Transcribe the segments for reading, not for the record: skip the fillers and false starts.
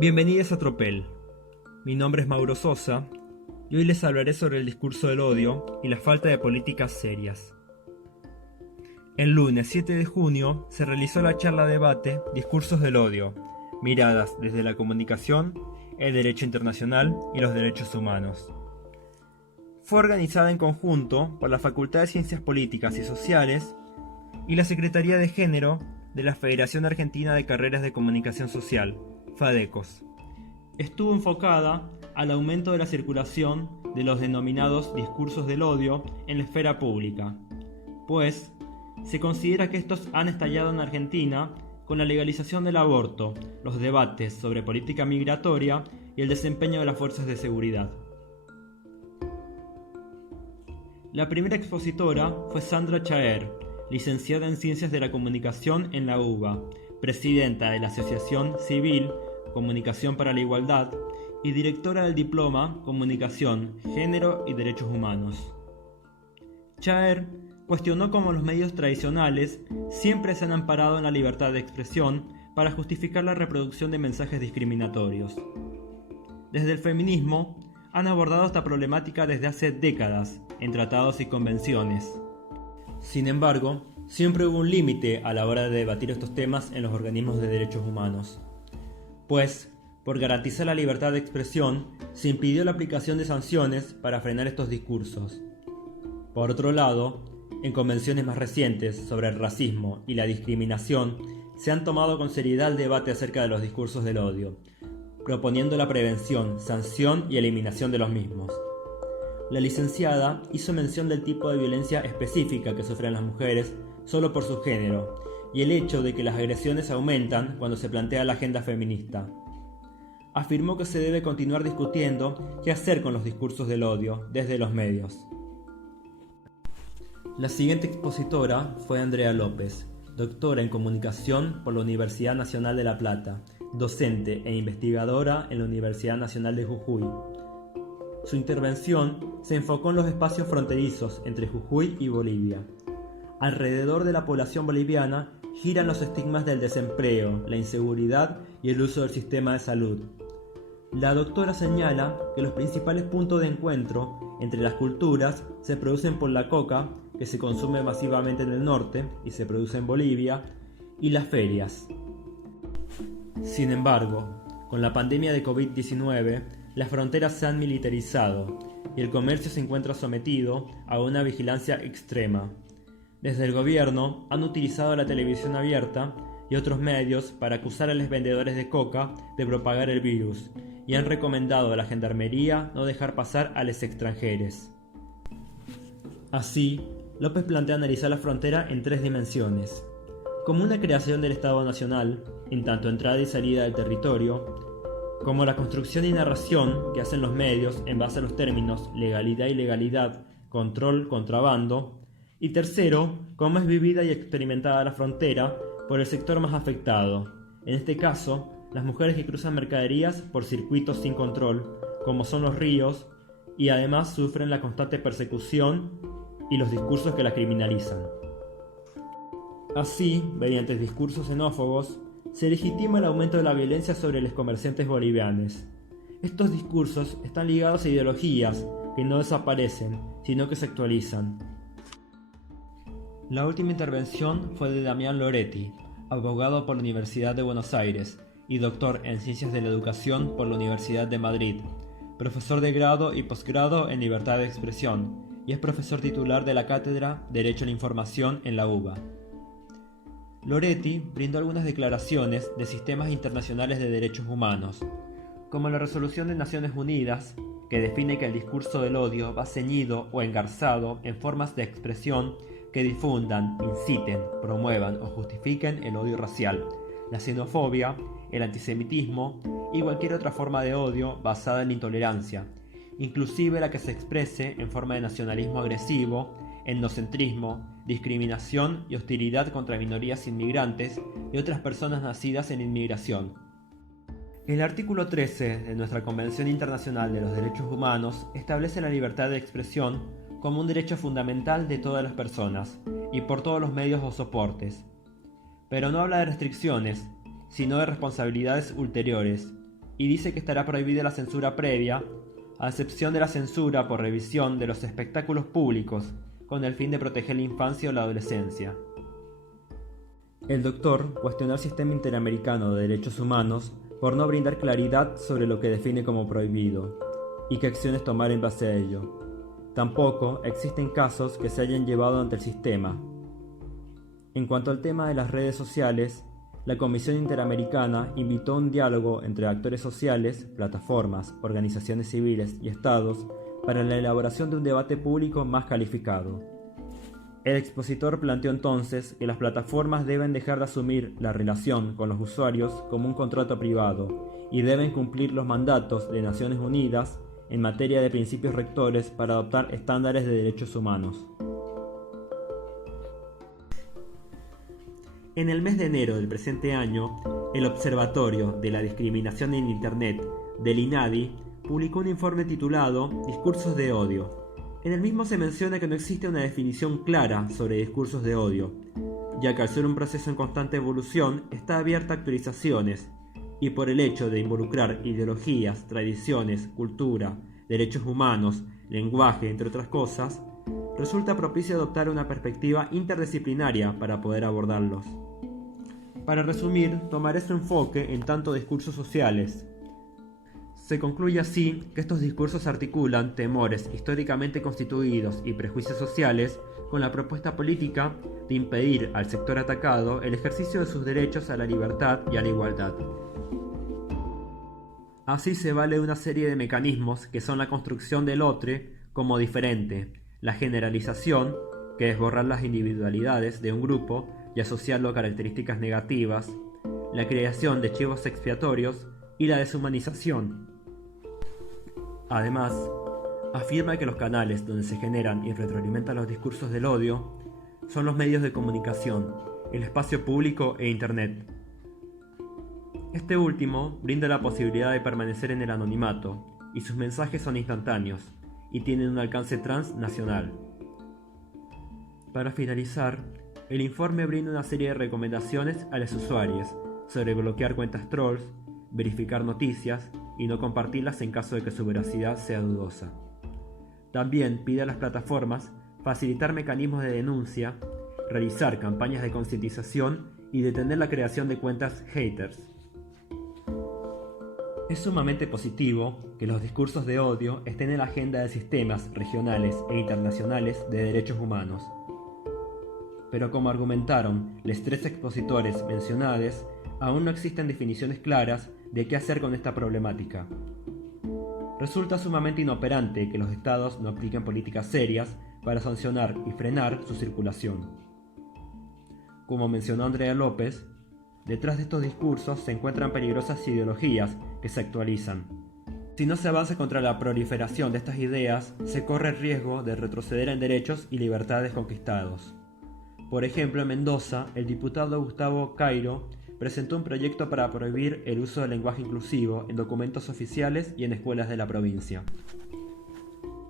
Bienvenidos a Tropel. Mi nombre es Mauro Sosa y hoy les hablaré sobre el discurso del odio y la falta de políticas serias. El lunes 7 de junio se realizó la charla-debate Discursos del odio, miradas desde la comunicación, el derecho internacional y los derechos humanos. Fue organizada en conjunto por la Facultad de Ciencias Políticas y Sociales y la Secretaría de Género de la Federación Argentina de Carreras de Comunicación Social, FADECOS. Estuvo enfocada al aumento de la circulación de los denominados discursos del odio en la esfera pública, pues se considera que estos han estallado en Argentina con la legalización del aborto, los debates sobre política migratoria y el desempeño de las fuerzas de seguridad. La primera expositora fue Sandra Chaer, licenciada en Ciencias de la Comunicación en la UBA, presidenta de la Asociación Civil Comunicación para la Igualdad y directora del diploma Comunicación, Género y Derechos Humanos. Chaer cuestionó cómo los medios tradicionales siempre se han amparado en la libertad de expresión para justificar la reproducción de mensajes discriminatorios. Desde el feminismo han abordado esta problemática desde hace décadas en tratados y convenciones. Sin embargo, siempre hubo un límite a la hora de debatir estos temas en los organismos de derechos humanos. Pues, por garantizar la libertad de expresión, se impidió la aplicación de sanciones para frenar estos discursos. Por otro lado, en convenciones más recientes sobre el racismo y la discriminación, se han tomado con seriedad el debate acerca de los discursos del odio, proponiendo la prevención, sanción y eliminación de los mismos. La licenciada hizo mención del tipo de violencia específica que sufren las mujeres solo por su género, y el hecho de que las agresiones aumentan cuando se plantea la agenda feminista. Afirmó que se debe continuar discutiendo qué hacer con los discursos del odio desde los medios. La siguiente expositora fue Andrea López, doctora en Comunicación por la Universidad Nacional de La Plata, docente e investigadora en la Universidad Nacional de Jujuy. Su intervención se enfocó en los espacios fronterizos entre Jujuy y Bolivia. Alrededor de la población boliviana giran los estigmas del desempleo, la inseguridad y el uso del sistema de salud. La doctora señala que los principales puntos de encuentro entre las culturas se producen por la coca, que se consume masivamente en el norte y se produce en Bolivia, y las ferias. Sin embargo, con la pandemia de COVID-19, las fronteras se han militarizado y el comercio se encuentra sometido a una vigilancia extrema. Desde el gobierno han utilizado la televisión abierta y otros medios para acusar a los vendedores de coca de propagar el virus y han recomendado a la gendarmería no dejar pasar a los extranjeros. Así, López plantea analizar la frontera en tres dimensiones: como una creación del Estado Nacional, en tanto entrada y salida del territorio, como la construcción y narración que hacen los medios en base a los términos legalidad y ilegalidad, control, contrabando, y tercero, cómo es vivida y experimentada la frontera por el sector más afectado, en este caso, las mujeres que cruzan mercaderías por circuitos sin control, como son los ríos, y además sufren la constante persecución y los discursos que la criminalizan. Así, mediante discursos xenófobos, se legitima el aumento de la violencia sobre los comerciantes bolivianos. Estos discursos están ligados a ideologías que no desaparecen, sino que se actualizan. La última intervención fue de Damián Loretti, abogado por la Universidad de Buenos Aires y doctor en Ciencias de la Educación por la Universidad de Madrid, profesor de grado y posgrado en Libertad de Expresión y es profesor titular de la Cátedra Derecho a la Información en la UBA. Loretti brindó algunas declaraciones de sistemas internacionales de derechos humanos, como la Resolución de Naciones Unidas, que define que el discurso del odio va ceñido o engarzado en formas de expresión que difundan, inciten, promuevan o justifiquen el odio racial, la xenofobia, el antisemitismo y cualquier otra forma de odio basada en la intolerancia, inclusive la que se exprese en forma de nacionalismo agresivo, etnocentrismo, discriminación y hostilidad contra minorías inmigrantes y otras personas nacidas en inmigración. El artículo 13 de nuestra Convención Internacional de los Derechos Humanos establece la libertad de expresión como un derecho fundamental de todas las personas y por todos los medios o soportes. Pero no habla de restricciones, sino de responsabilidades ulteriores, y dice que estará prohibida la censura previa, a excepción de la censura por revisión de los espectáculos públicos, con el fin de proteger la infancia o la adolescencia. El doctor cuestionó el sistema interamericano de derechos humanos por no brindar claridad sobre lo que define como prohibido y qué acciones tomar en base a ello. Tampoco existen casos que se hayan llevado ante el sistema. En cuanto al tema de las redes sociales, la Comisión Interamericana invitó a un diálogo entre actores sociales, plataformas, organizaciones civiles y estados para la elaboración de un debate público más calificado. El expositor planteó entonces que las plataformas deben dejar de asumir la relación con los usuarios como un contrato privado y deben cumplir los mandatos de Naciones Unidas en materia de principios rectores para adoptar estándares de derechos humanos. En el mes de enero del presente año, el Observatorio de la Discriminación en Internet del INADI publicó un informe titulado Discursos de odio. En el mismo se menciona que no existe una definición clara sobre discursos de odio, ya que al ser un proceso en constante evolución está abierta a actualizaciones, y por el hecho de involucrar ideologías, tradiciones, cultura, derechos humanos, lenguaje, entre otras cosas, resulta propicio adoptar una perspectiva interdisciplinaria para poder abordarlos. Para resumir, tomaré su enfoque en tanto discursos sociales. Se concluye así que estos discursos articulan temores históricamente constituidos y prejuicios sociales con la propuesta política de impedir al sector atacado el ejercicio de sus derechos a la libertad y a la igualdad. Así se vale una serie de mecanismos que son la construcción del otro como diferente, la generalización, que es borrar las individualidades de un grupo y asociarlo a características negativas, la creación de chivos expiatorios y la deshumanización. Además, afirma que los canales donde se generan y retroalimentan los discursos del odio son los medios de comunicación, el espacio público e Internet. Este último brinda la posibilidad de permanecer en el anonimato, y sus mensajes son instantáneos, y tienen un alcance transnacional. Para finalizar, el informe brinda una serie de recomendaciones a los usuarios sobre bloquear cuentas trolls, verificar noticias y no compartirlas en caso de que su veracidad sea dudosa. También pide a las plataformas facilitar mecanismos de denuncia, realizar campañas de concientización y detener la creación de cuentas haters. Es sumamente positivo que los discursos de odio estén en la agenda de sistemas regionales e internacionales de derechos humanos. Pero como argumentaron los 3 expositores mencionados, aún no existen definiciones claras de qué hacer con esta problemática. Resulta sumamente inoperante que los estados no apliquen políticas serias para sancionar y frenar su circulación. Como mencionó Andrea López, detrás de estos discursos se encuentran peligrosas ideologías que se actualizan. Si no se avanza contra la proliferación de estas ideas, se corre el riesgo de retroceder en derechos y libertades conquistados. Por ejemplo, en Mendoza, el diputado Gustavo Cairo presentó un proyecto para prohibir el uso del lenguaje inclusivo en documentos oficiales y en escuelas de la provincia.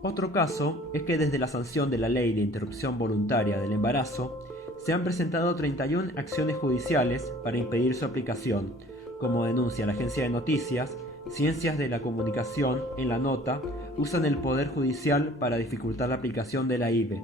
Otro caso es que desde la sanción de la Ley de Interrupción Voluntaria del Embarazo, se han presentado 31 acciones judiciales para impedir su aplicación, como denuncia la agencia de noticias. Ciencias de la Comunicación en la nota usan el Poder Judicial para dificultar la aplicación de la IVE.